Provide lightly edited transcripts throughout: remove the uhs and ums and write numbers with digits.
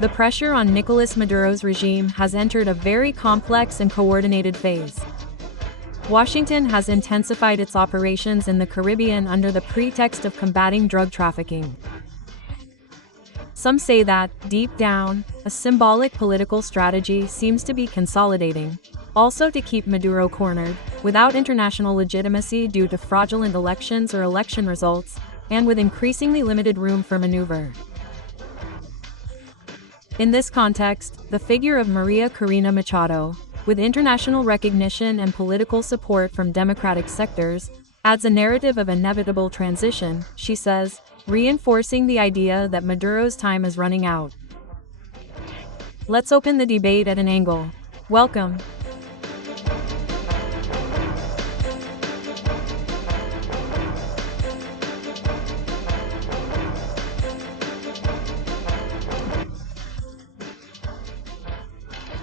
The pressure on Nicolás Maduro's regime has entered a very complex and coordinated phase. Washington has intensified its operations in the Caribbean under the pretext of combating drug trafficking. Some say that, deep down, a symbolic political strategy seems to be consolidating, also to keep Maduro cornered, without international legitimacy due to fraudulent elections or election results, and with increasingly limited room for maneuver. In this context, the figure of Maria Corina Machado, with international recognition and political support from democratic sectors, adds a narrative of inevitable transition, she says, reinforcing the idea that Maduro's time is running out. Let's open the debate at an angle. Welcome.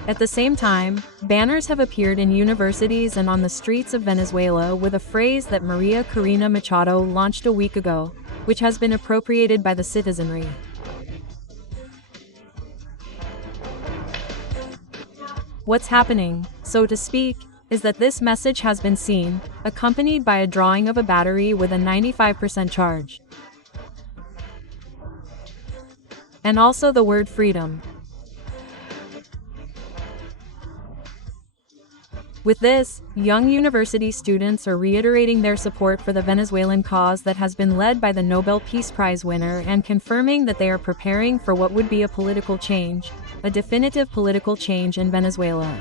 At the same time, banners have appeared in universities and on the streets of Venezuela with a phrase that Maria Corina Machado launched a week ago, which has been appropriated by the citizenry. What's happening, so to speak, is that this message has been seen, accompanied by a drawing of a battery with a 95% charge. And also the word freedom. With this, young university students are reiterating their support for the Venezuelan cause that has been led by the Nobel Peace Prize winner and confirming that they are preparing for what would be a political change, a definitive political change in Venezuela.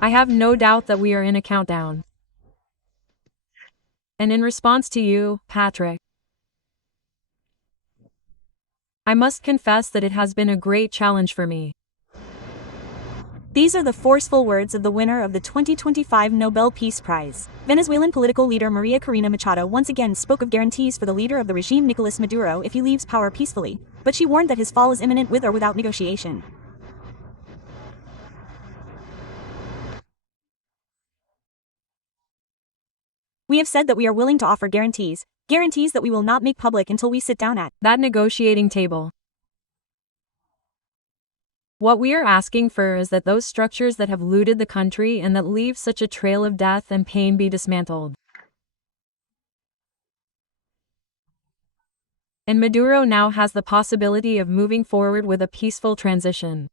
I have no doubt that we are in a countdown. And in response to you, Patrick, I must confess that it has been a great challenge for me. These are the forceful words of the winner of the 2025 Nobel Peace Prize. Venezuelan political leader Maria Corina Machado once again spoke of guarantees for the leader of the regime Nicolás Maduro if he leaves power peacefully, but she warned that his fall is imminent with or without negotiation. We have said that we are willing to offer guarantees that we will not make public until we sit down at that negotiating table. What we are asking for is that those structures that have looted the country and that leave such a trail of death and pain be dismantled. And Maduro now has the possibility of moving forward with a peaceful transition.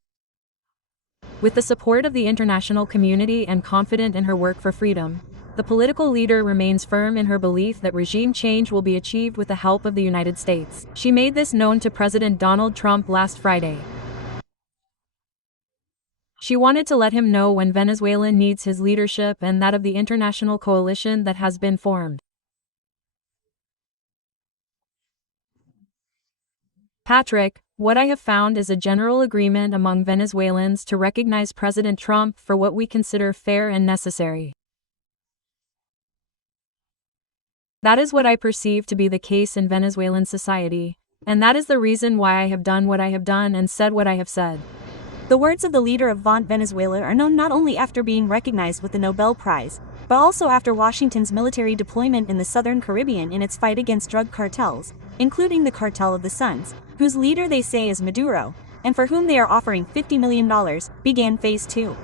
With the support of the international community and confident in her work for freedom, the political leader remains firm in her belief that regime change will be achieved with the help of the United States. She made this known to President Donald Trump last Friday. She wanted to let him know when Venezuela needs his leadership and that of the international coalition that has been formed. Patrick, what I have found is a general agreement among Venezuelans to recognize President Trump for what we consider fair and necessary. That is what I perceive to be the case in Venezuelan society, and that is the reason why I have done what I have done and said what I have said. The words of the leader of Venezuela are known not only after being recognized with the Nobel Prize, but also after Washington's military deployment in the southern Caribbean in its fight against drug cartels, including the Cartel of the Suns, whose leader they say is Maduro, and for whom they are offering $50 million, began Phase 2.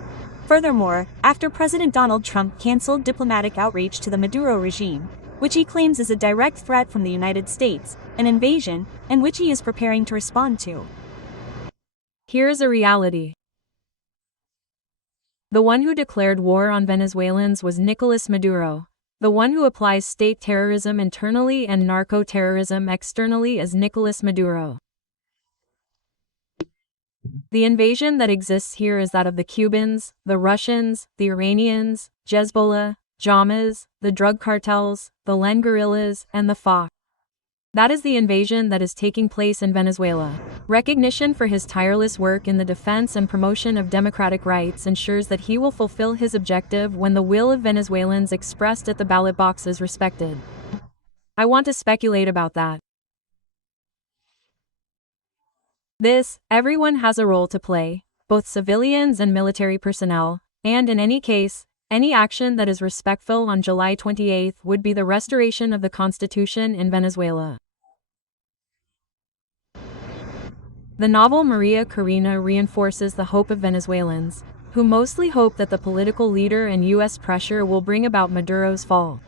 Furthermore, after President Donald Trump canceled diplomatic outreach to the Maduro regime, which he claims is a direct threat from the United States, an invasion, and which he is preparing to respond to. Here is a reality. The one who declared war on Venezuelans was Nicolás Maduro. The one who applies state terrorism internally and narco-terrorism externally is Nicolás Maduro. The invasion that exists here is that of the Cubans, the Russians, the Iranians, Hezbollah, Jamas, the drug cartels, the Len guerrillas, and the FARC. That is the invasion that is taking place in Venezuela. Recognition for his tireless work in the defense and promotion of democratic rights ensures that he will fulfill his objective when the will of Venezuelans expressed at the ballot box is respected. I want to speculate about that. Everyone has a role to play, both civilians and military personnel, and in any case, any action that is respectful on July 28 would be the restoration of the constitution in Venezuela. The novel Maria Corina reinforces the hope of Venezuelans, who mostly hope that the political leader and U.S. pressure will bring about Maduro's fall.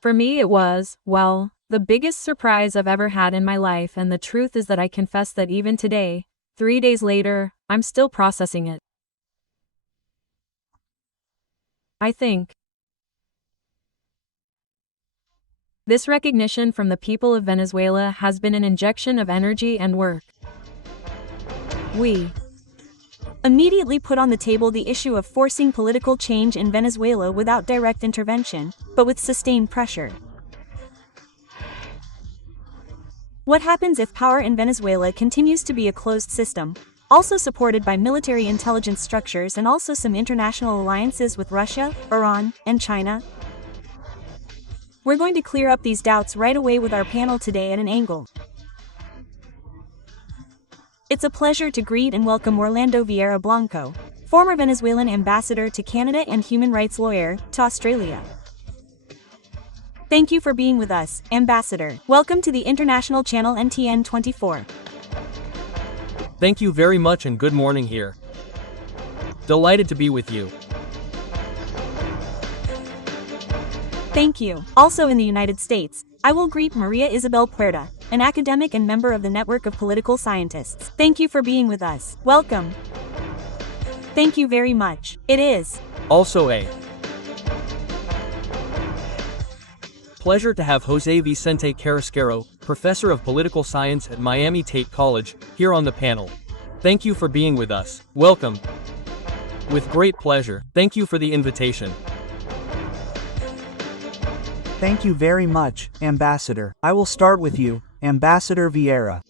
For me it was, well, the biggest surprise I've ever had in my life, and the truth is that I confess that even today, 3 days later, I'm still processing it. I think this recognition from the people of Venezuela has been an injection of energy and work. We immediately put on the table the issue of forcing political change in Venezuela without direct intervention, but with sustained pressure. What happens if power in Venezuela continues to be a closed system, also supported by military intelligence structures and also some international alliances with Russia, Iran, and China? We're going to clear up these doubts right away with our panel today at an angle. It's a pleasure to greet and welcome Orlando Vieira Blanco, former Venezuelan ambassador to Canada and human rights lawyer to Australia. Thank you for being with us, Ambassador. Welcome to the international channel NTN 24. Thank you very much and good morning here. Delighted to be with you. Thank you. Also in the United States, I will greet Maria Isabel Puerta, an academic and member of the Network of Political Scientists. Thank you for being with us. Welcome. Thank you very much. It is Also a pleasure to have Jose Vicente Carrasquero, Professor of Political Science at Miami Tate College, here on the panel. Thank you for being with us. Welcome. With great pleasure. Thank you for the invitation. Thank you very much, Ambassador. I will start with you, Ambassador Vieira.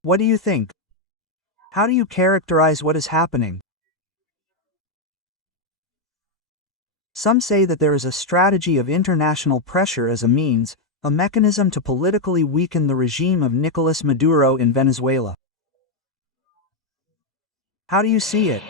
What do you think? How do you characterize what is happening? Some say that there is a strategy of international pressure as a means, a mechanism to politically weaken the regime of Nicolás Maduro in Venezuela. How do you see it?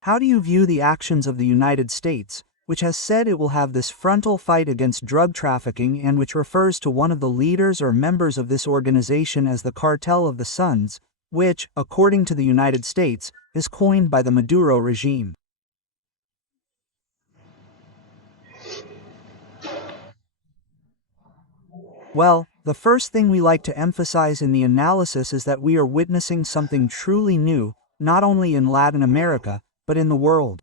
How do you view the actions of the United States, which has said it will have this frontal fight against drug trafficking and which refers to one of the leaders or members of this organization as the Cartel of the Suns, which, according to the United States, is coined by the Maduro regime? Well, the first thing we like to emphasize in the analysis is that we are witnessing something truly new, not only in Latin America, but in the world.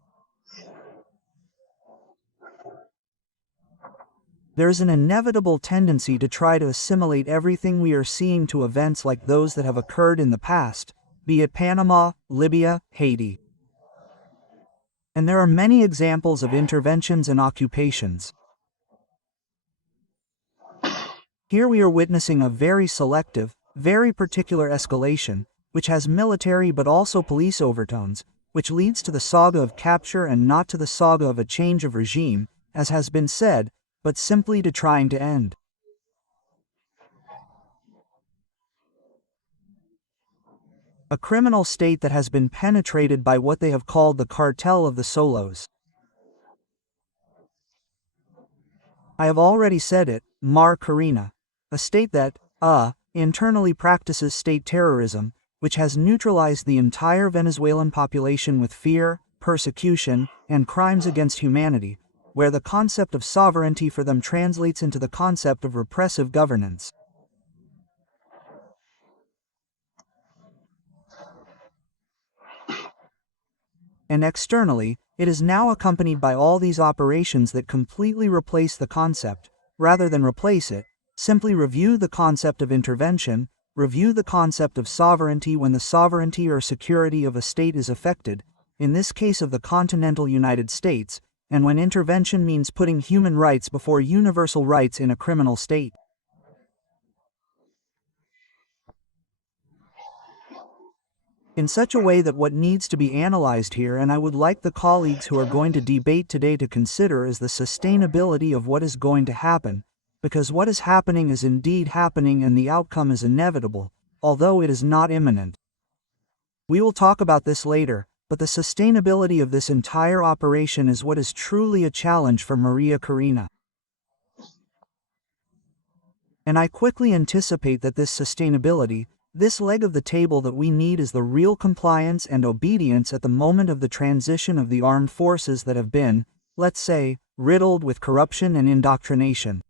There is an inevitable tendency to try to assimilate everything we are seeing to events like those that have occurred in the past, be it Panama, Libya, Haiti. And there are many examples of interventions and occupations. Here we are witnessing a very selective, very particular escalation, which has military but also police overtones, which leads to the saga of capture and not to the saga of a change of regime, as has been said, but simply to trying to end. A criminal state that has been penetrated by what they have called the cartel of the Solos. I have already said it, Mar Corina. A state that, internally practices state terrorism, which has neutralized the entire Venezuelan population with fear, persecution, and crimes against humanity, where the concept of sovereignty for them translates into the concept of repressive governance. And externally, it is now accompanied by all these operations that completely replace the concept, rather than replace it, simply review the concept of intervention, review the concept of sovereignty when the sovereignty or security of a state is affected, in this case of the continental United States, and when intervention means putting human rights before universal rights in a criminal state. In such a way that what needs to be analyzed here, and I would like the colleagues who are going to debate today to consider, is the sustainability of what is going to happen, because what is happening is indeed happening and the outcome is inevitable, although it is not imminent. We will talk about this later, but the sustainability of this entire operation is what is truly a challenge for Maria Corina. And I quickly anticipate that this sustainability, this leg of the table that we need, is the real compliance and obedience at the moment of the transition of the armed forces that have been, let's say, riddled with corruption and indoctrination.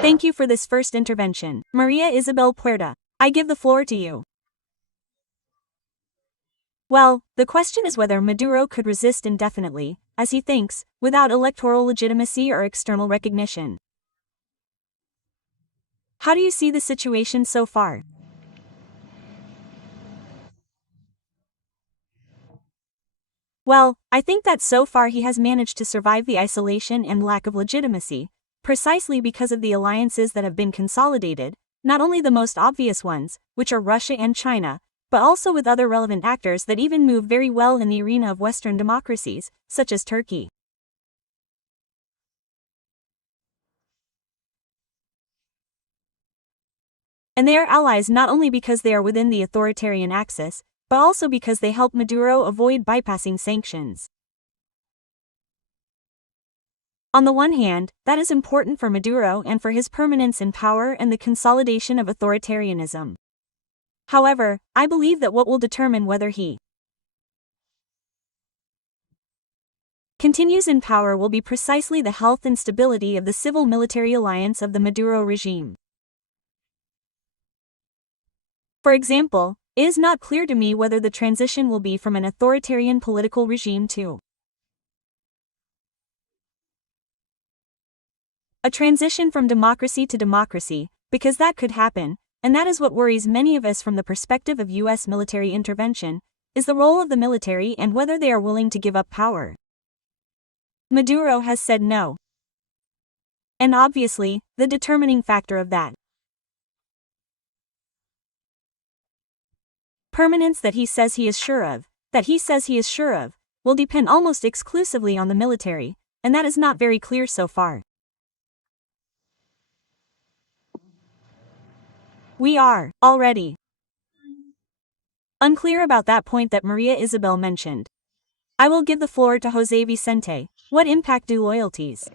Thank you for this first intervention, Maria Isabel Puerta. I give the floor to you. Well, the question is whether Maduro could resist indefinitely, as he thinks, without electoral legitimacy or external recognition. How do you see the situation so far? Well, I think that so far he has managed to survive the isolation and lack of legitimacy, precisely because of the alliances that have been consolidated, not only the most obvious ones, which are Russia and China, but also with other relevant actors that even move very well in the arena of Western democracies, such as Turkey. And they are allies not only because they are within the authoritarian axis, but also because they help Maduro avoid bypassing sanctions. On the one hand, that is important for Maduro and for his permanence in power and the consolidation of authoritarianism. However, I believe that what will determine whether he continues in power will be precisely the health and stability of the civil-military alliance of the Maduro regime. For example, it is not clear to me whether the transition will be from an authoritarian political regime to a transition from democracy to democracy, because that could happen, and that is what worries many of us from the perspective of U.S. military intervention, is the role of the military and whether they are willing to give up power. Maduro has said no. And obviously, the determining factor of that permanence that he says he is sure of, will depend almost exclusively on the military, and that is not very clear so far. We are, already, unclear about that point that Maria Isabel mentioned. I will give the floor to Jose Vicente. What impact do loyalties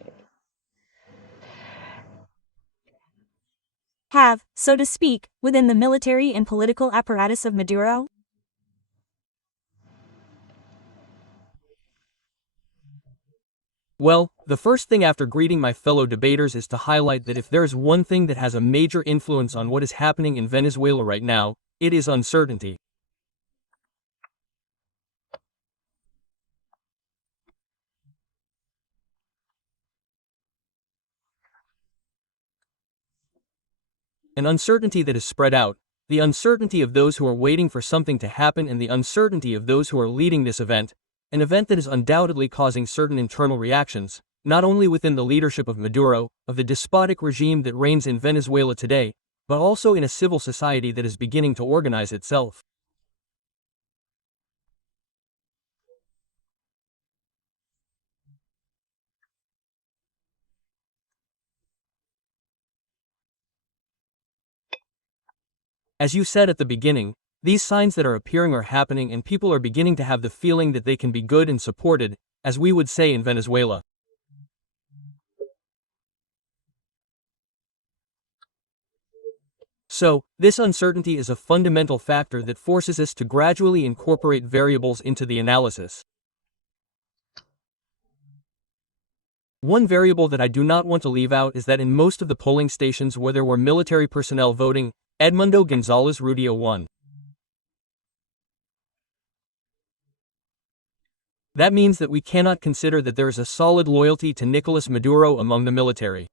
have, so to speak, within the military and political apparatus of Maduro? Well, the first thing after greeting my fellow debaters is to highlight that if there is one thing that has a major influence on what is happening in Venezuela right now, it is uncertainty. An uncertainty that is spread out, the uncertainty of those who are waiting for something to happen and the uncertainty of those who are leading this event, an event that is undoubtedly causing certain internal reactions, not only within the leadership of Maduro, of the despotic regime that reigns in Venezuela today, but also in a civil society that is beginning to organize itself. As you said at the beginning, these signs that are appearing are happening and people are beginning to have the feeling that they can be good and supported, as we would say in Venezuela. So, this uncertainty is a fundamental factor that forces us to gradually incorporate variables into the analysis. One variable that I do not want to leave out is that in most of the polling stations where there were military personnel voting, Edmundo González Rudia won. That means that we cannot consider that there is a solid loyalty to Nicolás Maduro among the military.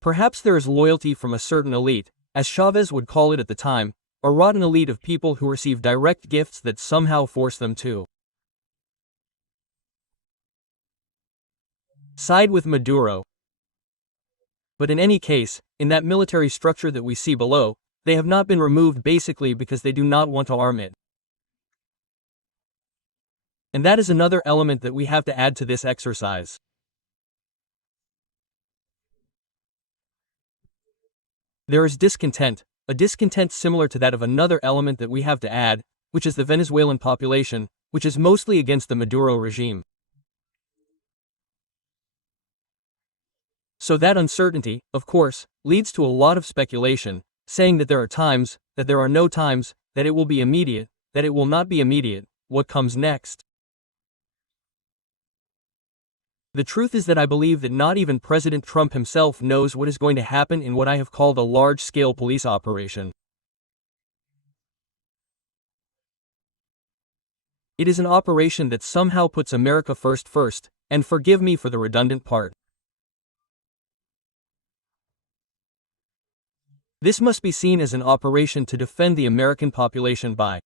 Perhaps there is loyalty from a certain elite, as Chavez would call it at the time, a rotten elite of people who receive direct gifts that somehow force them to side with Maduro. But in any case, in that military structure that we see below, they have not been removed basically because they do not want to arm it. And that is another element that we have to add to this exercise. There is discontent, a discontent similar to that of another element that we have to add, which is the Venezuelan population, which is mostly against the Maduro regime. So that uncertainty, of course, leads to a lot of speculation, saying that there are times, that there are no times, that it will be immediate, that it will not be immediate, what comes next. The truth is that I believe that not even President Trump himself knows what is going to happen in what I have called a large-scale police operation. It is an operation that somehow puts America first, and forgive me for the redundant part. This must be seen as an operation to defend the American population by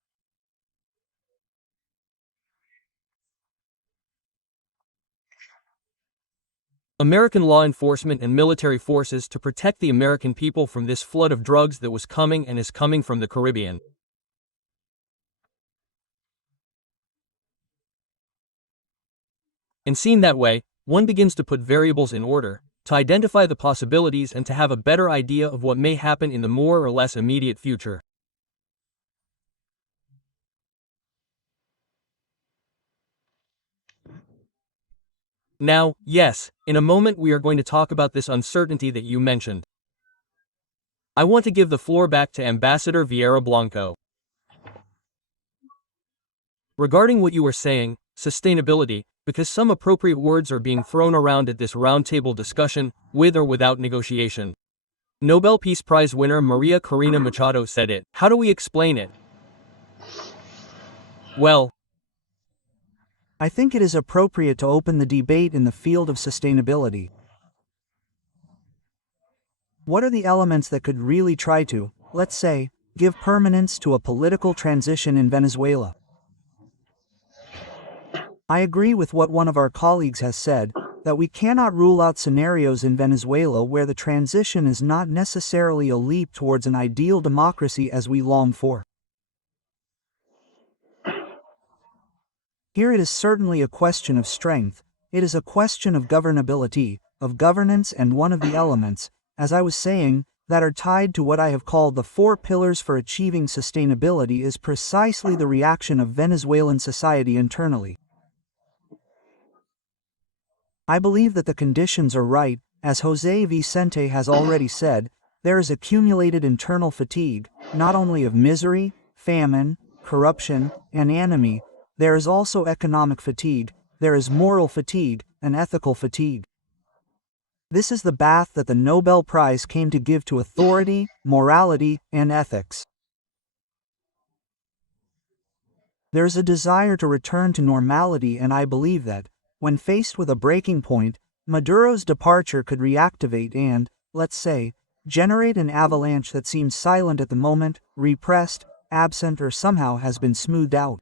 American law enforcement and military forces to protect the American people from this flood of drugs that was coming and is coming from the Caribbean. And seen that way, one begins to put variables in order, to identify the possibilities and to have a better idea of what may happen in the more or less immediate future. Now, yes, in a moment we are going to talk about this uncertainty that you mentioned. I want to give the floor back to Ambassador Vieira Blanco. Regarding what you were saying, sustainability, because some appropriate words are being thrown around at this roundtable discussion, with or without negotiation. Nobel Peace Prize winner Maria Corina Machado said it. How do we explain it? Well, I think it is appropriate to open the debate in the field of sustainability. What are the elements that could really try to, let's say, give permanence to a political transition in Venezuela? I agree with what one of our colleagues has said, that we cannot rule out scenarios in Venezuela where the transition is not necessarily a leap towards an ideal democracy as we long for. Here it is certainly a question of strength, it is a question of governability, of governance, and one of the elements, as I was saying, that are tied to what I have called the 4 pillars for achieving sustainability is precisely the reaction of Venezuelan society internally. I believe that the conditions are right, as José Vicente has already said, there is accumulated internal fatigue, not only of misery, famine, corruption, and anomie, there is also economic fatigue, there is moral fatigue, and ethical fatigue. This is the bath that the Nobel Prize came to give to authority, morality, and ethics. There is a desire to return to normality, and I believe that, when faced with a breaking point, Maduro's departure could reactivate and, let's say, generate an avalanche that seems silent at the moment, repressed, absent, or somehow has been smoothed out.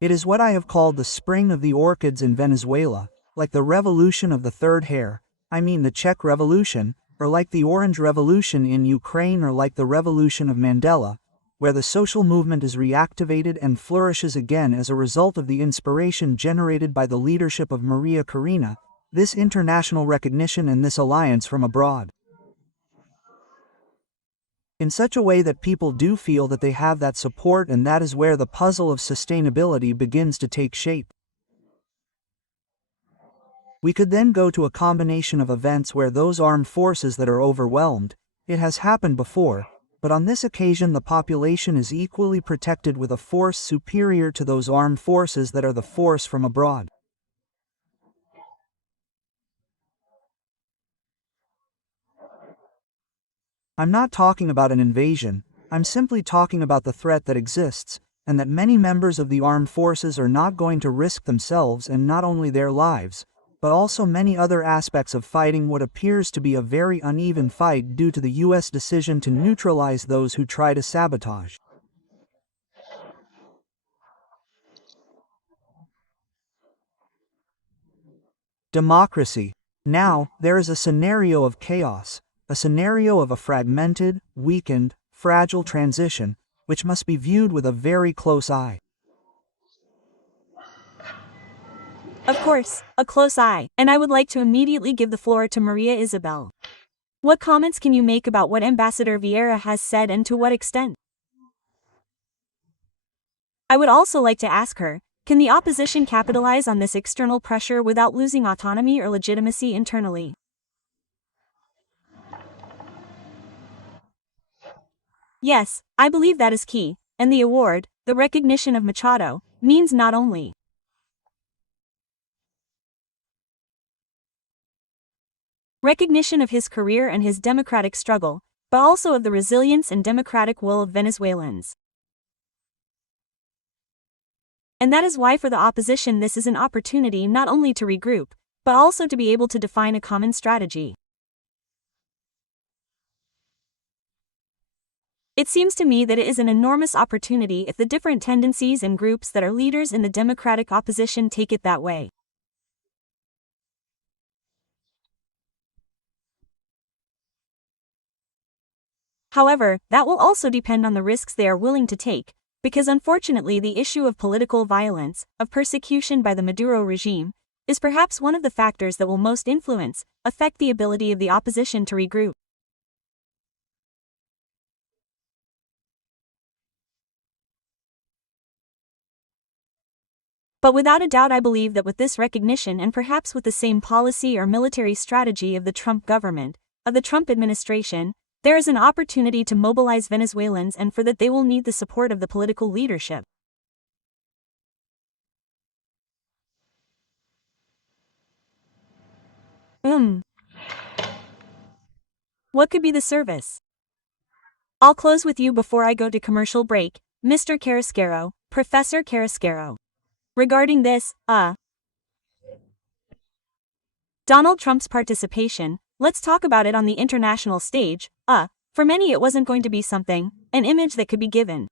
It is what I have called the spring of the orchids in Venezuela, like the revolution of the third hair, I mean the Czech Revolution, or like the Orange Revolution in Ukraine, or like the Revolution of Mandela, where the social movement is reactivated and flourishes again as a result of the inspiration generated by the leadership of Maria Corina, this international recognition and this alliance from abroad. In such a way that people do feel that they have that support, and that is where the puzzle of sustainability begins to take shape. We could then go to a combination of events where those armed forces that are overwhelmed, it has happened before, but on this occasion the population is equally protected with a force superior to those armed forces that are the force from abroad. I'm not talking about an invasion, I'm simply talking about the threat that exists, and that many members of the armed forces are not going to risk themselves and not only their lives, but also many other aspects of fighting what appears to be a very uneven fight due to the U.S. decision to neutralize those who try to sabotage. Democracy. Now, there is a scenario of chaos, a scenario of a fragmented, weakened, fragile transition, which must be viewed with a very close eye. Of course, a close eye, and I would like to immediately give the floor to Maria Isabel. What comments can you make about what Ambassador Vieira has said and to what extent? I would also like to ask her, can the opposition capitalize on this external pressure without losing autonomy or legitimacy internally? Yes, I believe that is key, and the award, the recognition of Machado, means not only recognition of his career and his democratic struggle, but also of the resilience and democratic will of Venezuelans. And that is why for the opposition this is an opportunity not only to regroup, but also to be able to define a common strategy. It seems to me that it is an enormous opportunity if the different tendencies and groups that are leaders in the democratic opposition take it that way. However, that will also depend on the risks they are willing to take, because unfortunately the issue of political violence, of persecution by the Maduro regime, is perhaps one of the factors that will most affect the ability of the opposition to regroup. But without a doubt I believe that with this recognition and perhaps with the same policy or military strategy of the Trump government, of the Trump administration, there is an opportunity to mobilize Venezuelans and for that they will need the support of the political leadership. What could be the service? I'll close with you before I go to commercial break, Mr. Carrasquero, Professor Carrasquero. Regarding this, Donald Trump's participation, let's talk about it on the international stage. For many it wasn't going to be something, an image that could be given.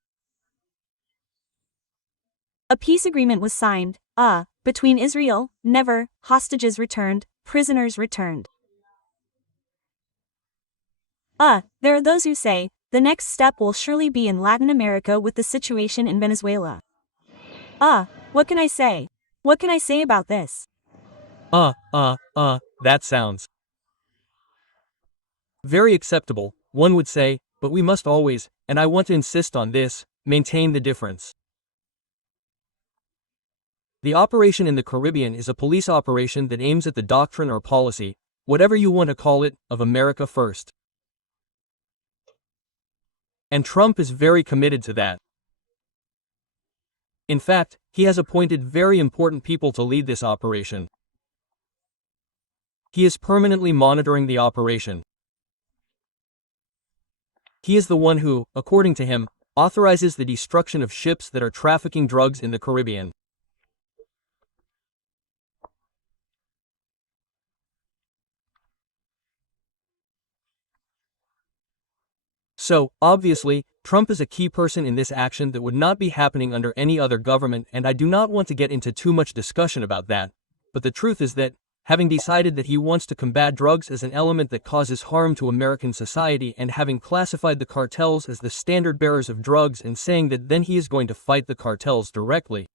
A peace agreement was signed, between Israel, never, hostages returned, prisoners returned. There are those who say, the next step will surely be in Latin America with the situation in Venezuela. What can I say? What can I say about this? That sounds very acceptable, one would say, but we must always, and I want to insist on this, maintain the difference. The operation in the Caribbean is a police operation that aims at the doctrine or policy, whatever you want to call it, of America first. And Trump is very committed to that. In fact, he has appointed very important people to lead this operation. He is permanently monitoring the operation. He is the one who, according to him, authorizes the destruction of ships that are trafficking drugs in the Caribbean. So, obviously, Trump is a key person in this action that would not be happening under any other government, and I do not want to get into too much discussion about that, but the truth is that, having decided that he wants to combat drugs as an element that causes harm to American society and having classified the cartels as the standard bearers of drugs and saying that then he is going to fight the cartels directly.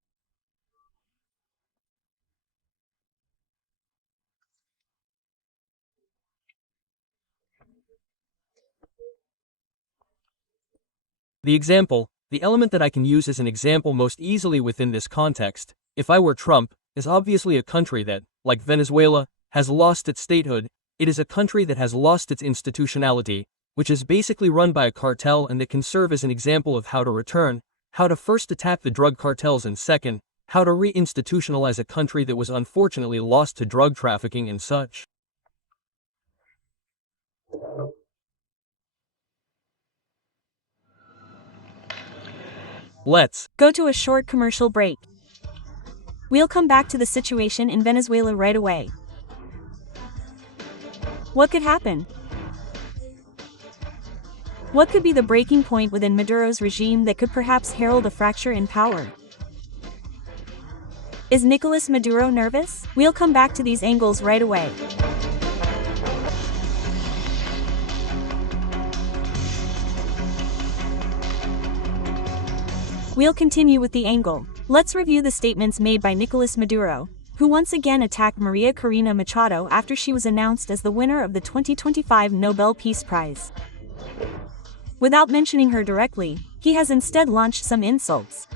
The element that I can use as an example most easily within this context, if I were Trump, is obviously a country that, like Venezuela, has lost its statehood. It is a country that has lost its institutionality, which is basically run by a cartel and that can serve as an example of how to first attack the drug cartels and second, how to re-institutionalize a country that was unfortunately lost to drug trafficking and such. Let's go to a short commercial break. We'll come back to the situation in Venezuela right away. What could happen? What could be the breaking point within Maduro's regime that could perhaps herald a fracture in power? Is Nicolás Maduro nervous? We'll come back to these angles right away. We'll continue with the angle. Let's review the statements made by Nicolás Maduro, who once again attacked Maria Corina Machado after she was announced as the winner of the 2025 Nobel Peace Prize. Without mentioning her directly, he has instead launched some insults.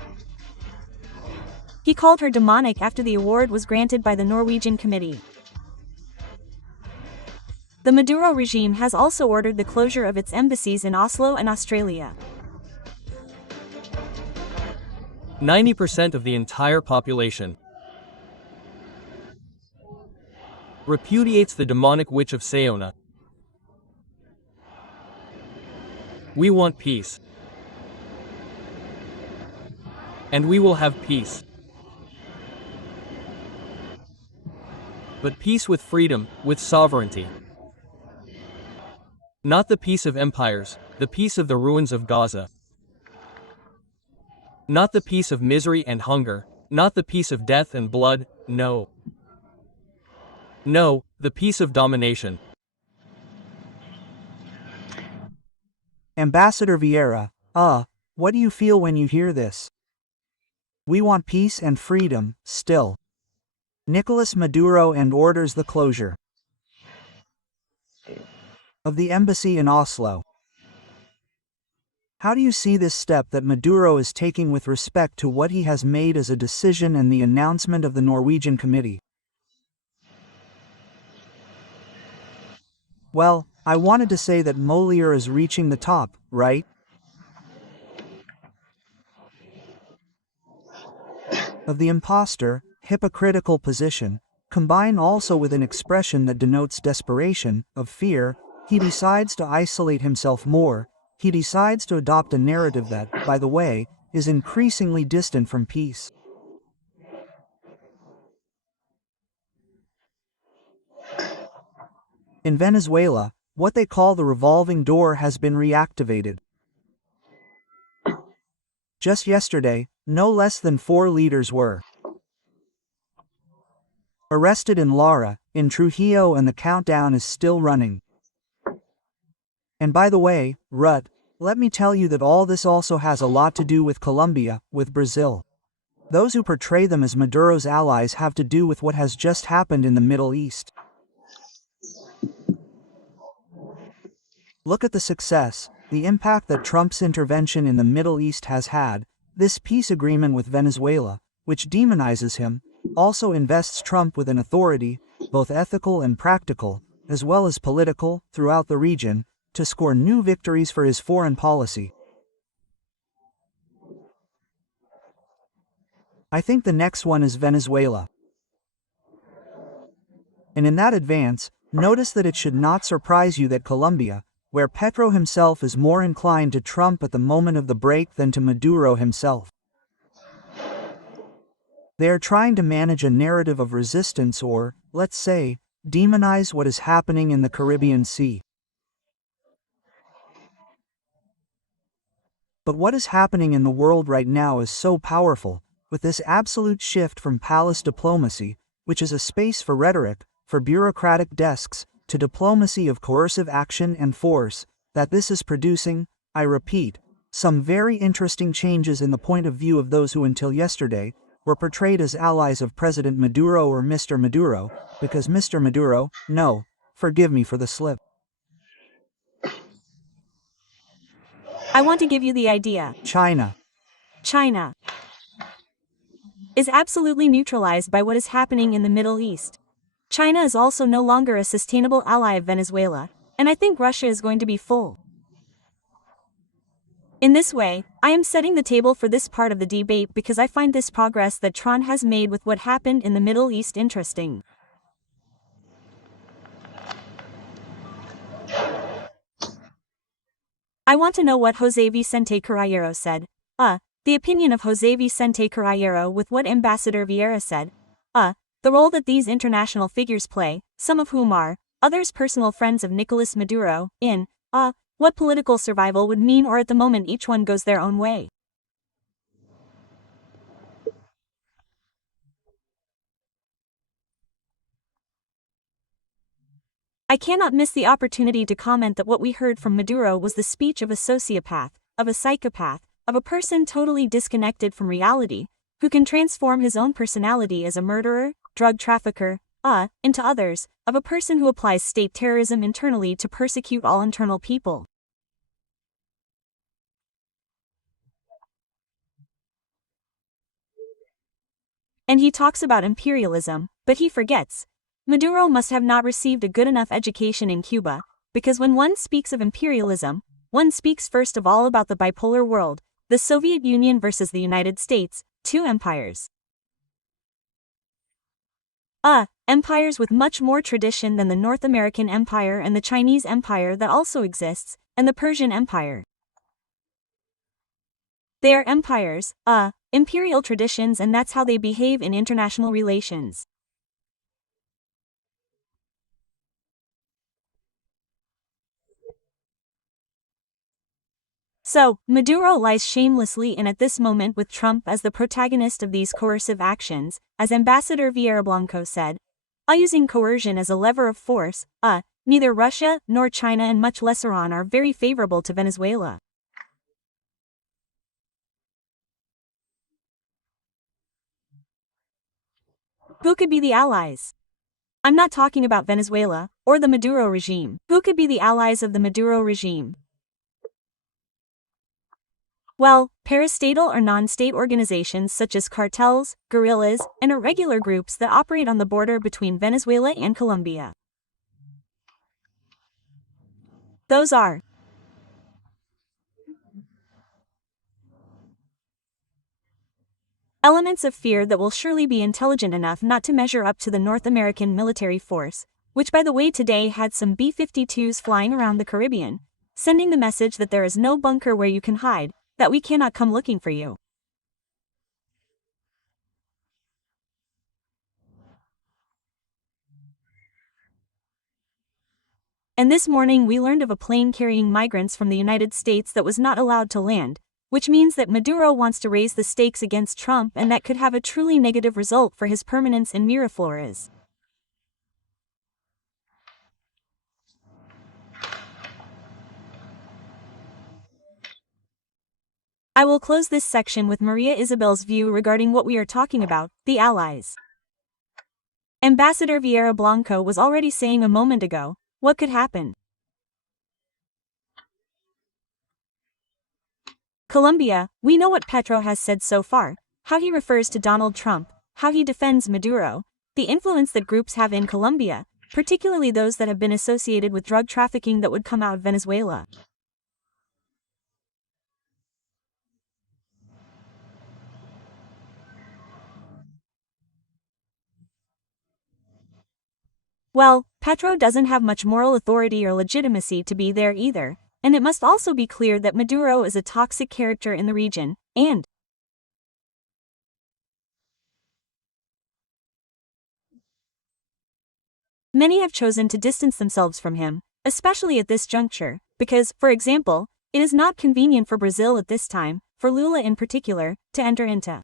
He called her demonic after the award was granted by the Norwegian committee. The Maduro regime has also ordered the closure of its embassies in Oslo and Australia. 90% of the entire population repudiates the demonic witch of Sayona. We want peace. And we will have peace. But peace with freedom, with sovereignty. Not the peace of empires, the peace of the ruins of Gaza. Not the peace of misery and hunger, not the peace of death and blood, no. No, the peace of domination. Ambassador Vieira, what do you feel when you hear this? We want peace and freedom, still. Nicolás Maduro and orders the closure of the embassy in Oslo. How do you see this step that Maduro is taking with respect to what he has made as a decision and the announcement of the Norwegian committee? Well, I wanted to say that Molière is reaching the top, right? Of the imposter, hypocritical position, combine also with an expression that denotes desperation, of fear, he decides to isolate himself more, he decides to adopt a narrative that, by the way, is increasingly distant from peace. In Venezuela, what they call the revolving door has been reactivated. Just yesterday, no less than 4 leaders were arrested in Lara, in Trujillo, and the countdown is still running. And by the way, Rut, let me tell you that all this also has a lot to do with Colombia, with Brazil. Those who portray them as Maduro's allies have to do with what has just happened in the Middle East. Look at the success, the impact that Trump's intervention in the Middle East has had. This peace agreement with Venezuela, which demonizes him, also invests Trump with an authority, both ethical and practical, as well as political, throughout the region, to score new victories for his foreign policy. I think the next one is Venezuela. And in that advance, notice that it should not surprise you that Colombia, where Petro himself is more inclined to Trump at the moment of the break than to Maduro himself. They are trying to manage a narrative of resistance or, let's say, demonize what is happening in the Caribbean Sea. But what is happening in the world right now is so powerful, with this absolute shift from palace diplomacy, which is a space for rhetoric, for bureaucratic desks, to diplomacy of coercive action and force, that this is producing, I repeat, some very interesting changes in the point of view of those who until yesterday were portrayed as allies of President Maduro or Mr. Maduro, because Mr. Maduro, no, forgive me for the slip. I want to give you the idea. China is absolutely neutralized by what is happening in the Middle East. China is also no longer a sustainable ally of Venezuela, and I think Russia is going to be full. In this way, I am setting the table for this part of the debate because I find this progress that Trump has made with what happened in the Middle East interesting. I want to know what José Vicente Carrallero said. The opinion of José Vicente Carrallero with what Ambassador Vieira said. The role that these international figures play, some of whom are, others personal friends of Nicolás Maduro, in, what political survival would mean, or at the moment each one goes their own way. I cannot miss the opportunity to comment that what we heard from Maduro was the speech of a sociopath, of a psychopath, of a person totally disconnected from reality, who can transform his own personality as a murderer, drug trafficker, into others, of a person who applies state terrorism internally to persecute all internal people. And he talks about imperialism, but he forgets. Maduro must have not received a good enough education in Cuba, because when one speaks of imperialism, one speaks first of all about the bipolar world, the Soviet Union versus the United States, two empires. Empires with much more tradition than the North American Empire and the Chinese Empire that also exists, and the Persian Empire. They are empires, imperial traditions, and that's how they behave in international relations. So, Maduro lies shamelessly in at this moment with Trump as the protagonist of these coercive actions, as Ambassador Villablanco said, using coercion as a lever of force, neither Russia nor China and much less Iran are very favorable to Venezuela. Who could be the allies? I'm not talking about Venezuela, or the Maduro regime. Who could be the allies of the Maduro regime? Well, parastatal or non-state organizations such as cartels, guerrillas, and irregular groups that operate on the border between Venezuela and Colombia. Those are elements of fear that will surely be intelligent enough not to measure up to the North American military force, which by the way today had some B-52s flying around the Caribbean, sending the message that there is no bunker where you can hide, that we cannot come looking for you. And this morning we learned of a plane carrying migrants from the United States that was not allowed to land, which means that Maduro wants to raise the stakes against Trump, and that could have a truly negative result for his permanence in Miraflores. I will close this section with Maria Isabel's view regarding what we are talking about, the allies. Ambassador Vieira Blanco was already saying a moment ago, what could happen? Colombia, we know what Petro has said so far, how he refers to Donald Trump, how he defends Maduro, the influence that groups have in Colombia, particularly those that have been associated with drug trafficking that would come out of Venezuela. Well, Petro doesn't have much moral authority or legitimacy to be there either, and it must also be clear that Maduro is a toxic character in the region, and many have chosen to distance themselves from him, especially at this juncture, because, for example, it is not convenient for Brazil at this time, for Lula in particular, to enter into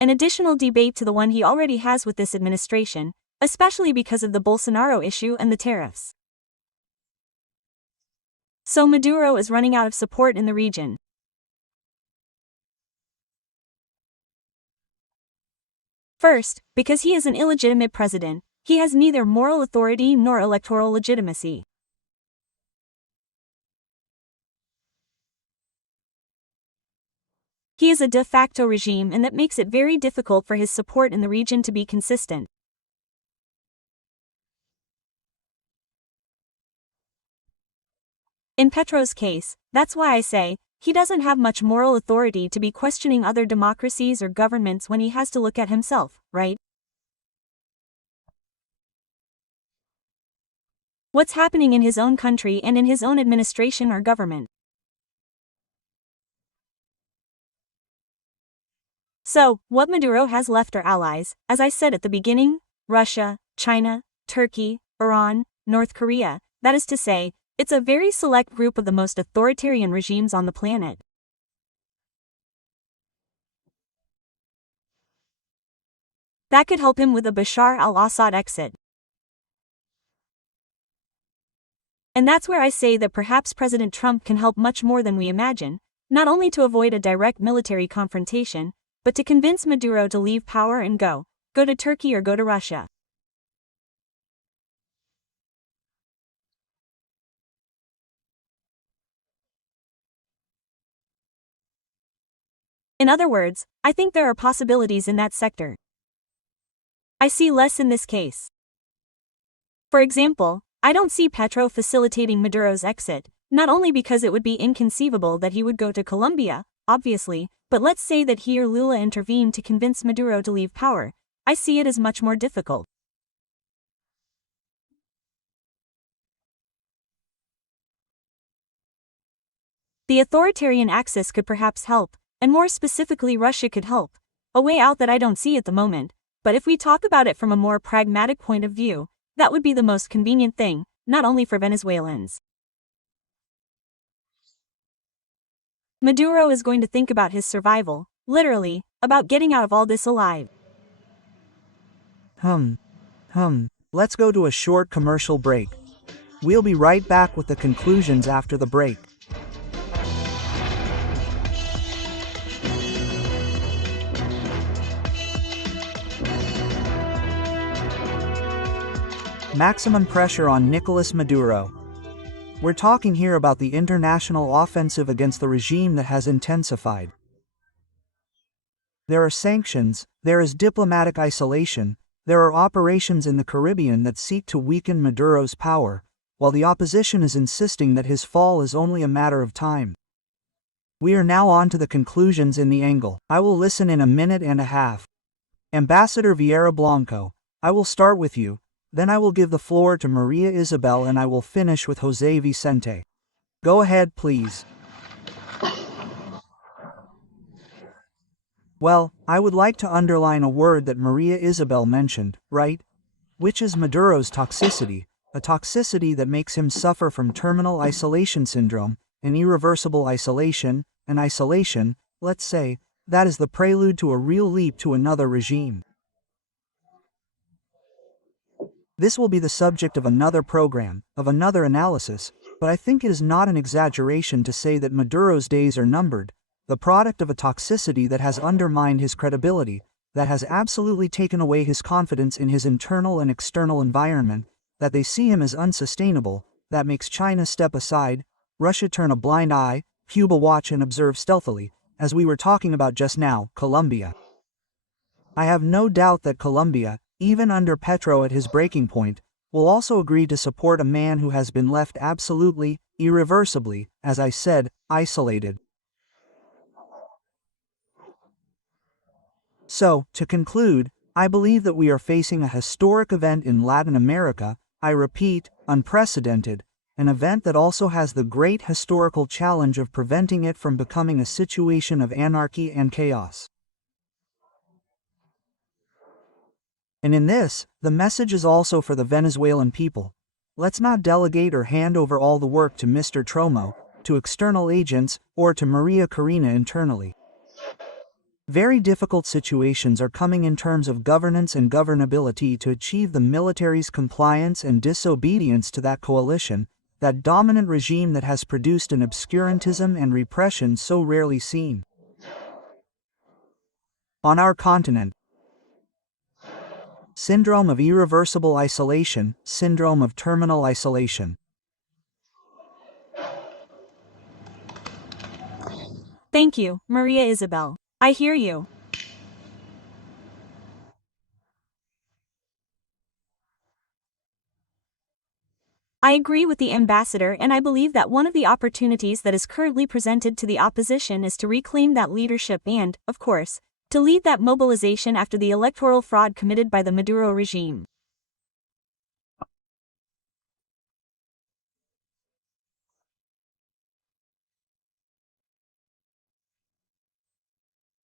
an additional debate to the one he already has with this administration, especially because of the Bolsonaro issue and the tariffs. So Maduro is running out of support in the region. First, because he is an illegitimate president, he has neither moral authority nor electoral legitimacy. He is a de facto regime, and that makes it very difficult for his support in the region to be consistent. In Petro's case, that's why I say, he doesn't have much moral authority to be questioning other democracies or governments when he has to look at himself, right? What's happening in his own country and in his own administration or government. So, what Maduro has left are allies, as I said at the beginning, Russia, China, Turkey, Iran, North Korea, that is to say, it's a very select group of the most authoritarian regimes on the planet. That could help him with a Bashar al-Assad exit. And that's where I say that perhaps President Trump can help much more than we imagine, not only to avoid a direct military confrontation, but to convince Maduro to leave power and go to Turkey or go to Russia. In other words, I think there are possibilities in that sector. I see less in this case. For example, I don't see Petro facilitating Maduro's exit, not only because it would be inconceivable that he would go to Colombia, obviously, but let's say that he or Lula intervened to convince Maduro to leave power. I see it as much more difficult. The authoritarian axis could perhaps help, and more specifically Russia could help. A way out that I don't see at the moment, but if we talk about it from a more pragmatic point of view, that would be the most convenient thing, not only for Venezuelans. Maduro is going to think about his survival, literally, about getting out of all this alive. Let's go to a short commercial break. We'll be right back with the conclusions after the break. Maximum pressure on Nicolás Maduro. We're talking here about the international offensive against the regime that has intensified. There are sanctions, there is diplomatic isolation, there are operations in the Caribbean that seek to weaken Maduro's power, while the opposition is insisting that his fall is only a matter of time. We are now on to the conclusions in the angle. I will listen in a minute and a half. Ambassador Vieira Blanco, I will start with you, then I will give the floor to Maria Isabel and I will finish with Jose Vicente. Go ahead, please. Well, I would like to underline a word that Maria Isabel mentioned, right? Which is Maduro's toxicity, a toxicity that makes him suffer from terminal isolation syndrome, an irreversible isolation, an isolation, let's say, that is the prelude to a real leap to another regime. This will be the subject of another program, of another analysis, but I think it is not an exaggeration to say that Maduro's days are numbered, the product of a toxicity that has undermined his credibility, that has absolutely taken away his confidence in his internal and external environment, that they see him as unsustainable, that makes China step aside, Russia turn a blind eye, Cuba watch and observe stealthily, as we were talking about just now, Colombia. I have no doubt that Colombia, even under Petro at his breaking point, will also agree to support a man who has been left absolutely, irreversibly, as I said, isolated. So, to conclude, I believe that we are facing a historic event in Latin America, I repeat, unprecedented, an event that also has the great historical challenge of preventing it from becoming a situation of anarchy and chaos. And in this, the message is also for the Venezuelan people. Let's not delegate or hand over all the work to Mr. Tromo, to external agents, or to Maria Corina internally. Very difficult situations are coming in terms of governance and governability to achieve the military's compliance and disobedience to that coalition, that dominant regime that has produced an obscurantism and repression so rarely seen on our continent. Syndrome of irreversible isolation, syndrome of terminal isolation. Thank you, Maria Isabel. I hear you. I agree with the ambassador and I believe that one of the opportunities that is currently presented to the opposition is to reclaim that leadership and, of course, to lead that mobilization after the electoral fraud committed by the Maduro regime.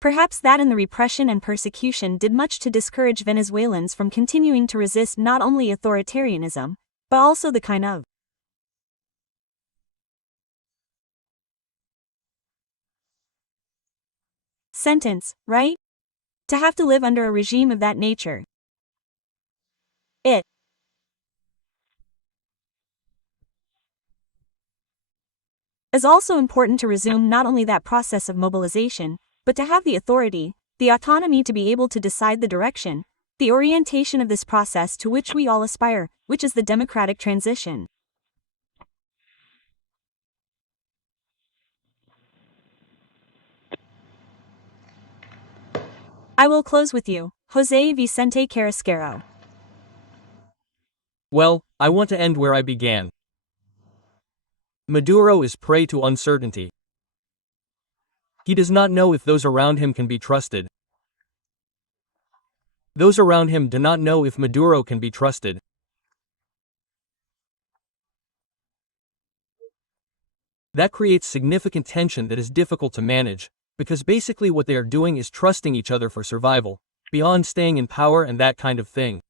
Perhaps that and the repression and persecution did much to discourage Venezuelans from continuing to resist not only authoritarianism, but also the kind of sentence, right? To have to live under a regime of that nature. It It's also important to resume not only that process of mobilization, but to have the authority, the autonomy to be able to decide the direction, the orientation of this process to which we all aspire, which is the democratic transition. I will close with you, José Vicente Carrasquero. Well, I want to end where I began. Maduro is prey to uncertainty. He does not know if those around him can be trusted. Those around him do not know if Maduro can be trusted. That creates significant tension that is difficult to manage, because basically what they are doing is trusting each other for survival, beyond staying in power and that kind of thing.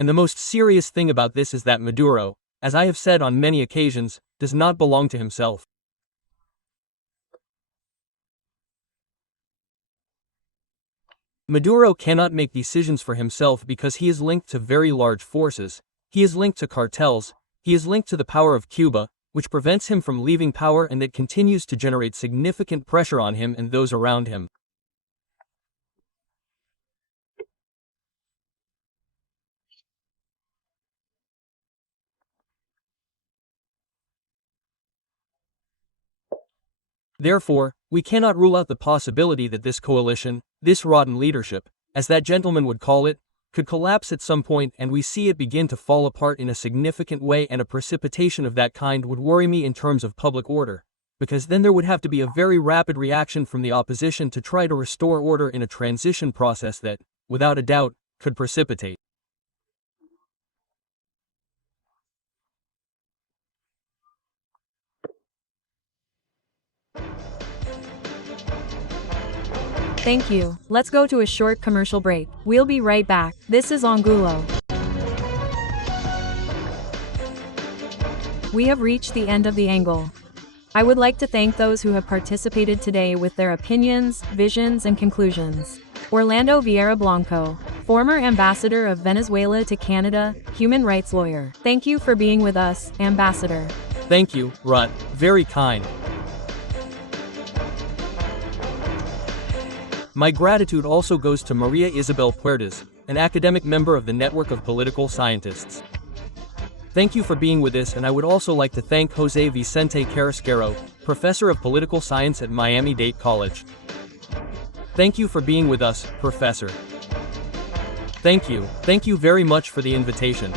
And the most serious thing about this is that Maduro, as I have said on many occasions, does not belong to himself. Maduro cannot make decisions for himself because he is linked to very large forces, he is linked to cartels, he is linked to the power of Cuba, which prevents him from leaving power and that continues to generate significant pressure on him and those around him. Therefore, we cannot rule out the possibility that this coalition, this rotten leadership, as that gentleman would call it, could collapse at some point and we see it begin to fall apart in a significant way, and a precipitation of that kind would worry me in terms of public order, because then there would have to be a very rapid reaction from the opposition to try to restore order in a transition process that, without a doubt, could precipitate. Thank you. Let's go to a short commercial break. We'll be right back. This is Angulo. We have reached the end of the angle. I would like to thank those who have participated today with their opinions, visions, and conclusions. Orlando Vieira Blanco, former ambassador of Venezuela to Canada, human rights lawyer. Thank you for being with us, Ambassador. Thank you, Rut. Very kind. My gratitude also goes to Maria Isabel Puertas, an academic member of the Network of Political Scientists. Thank you for being with us, and I would also like to thank José Vicente Carrasquero, Professor of Political Science at Miami-Dade College. Thank you for being with us, Professor. Thank you. Thank you very much for the invitation.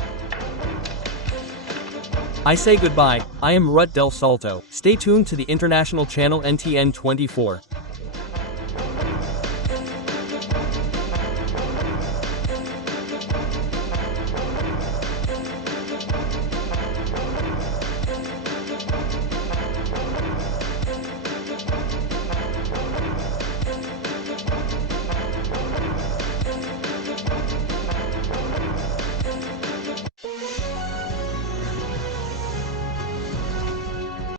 I say goodbye. I am Rut Del Salto. Stay tuned to the international channel NTN 24.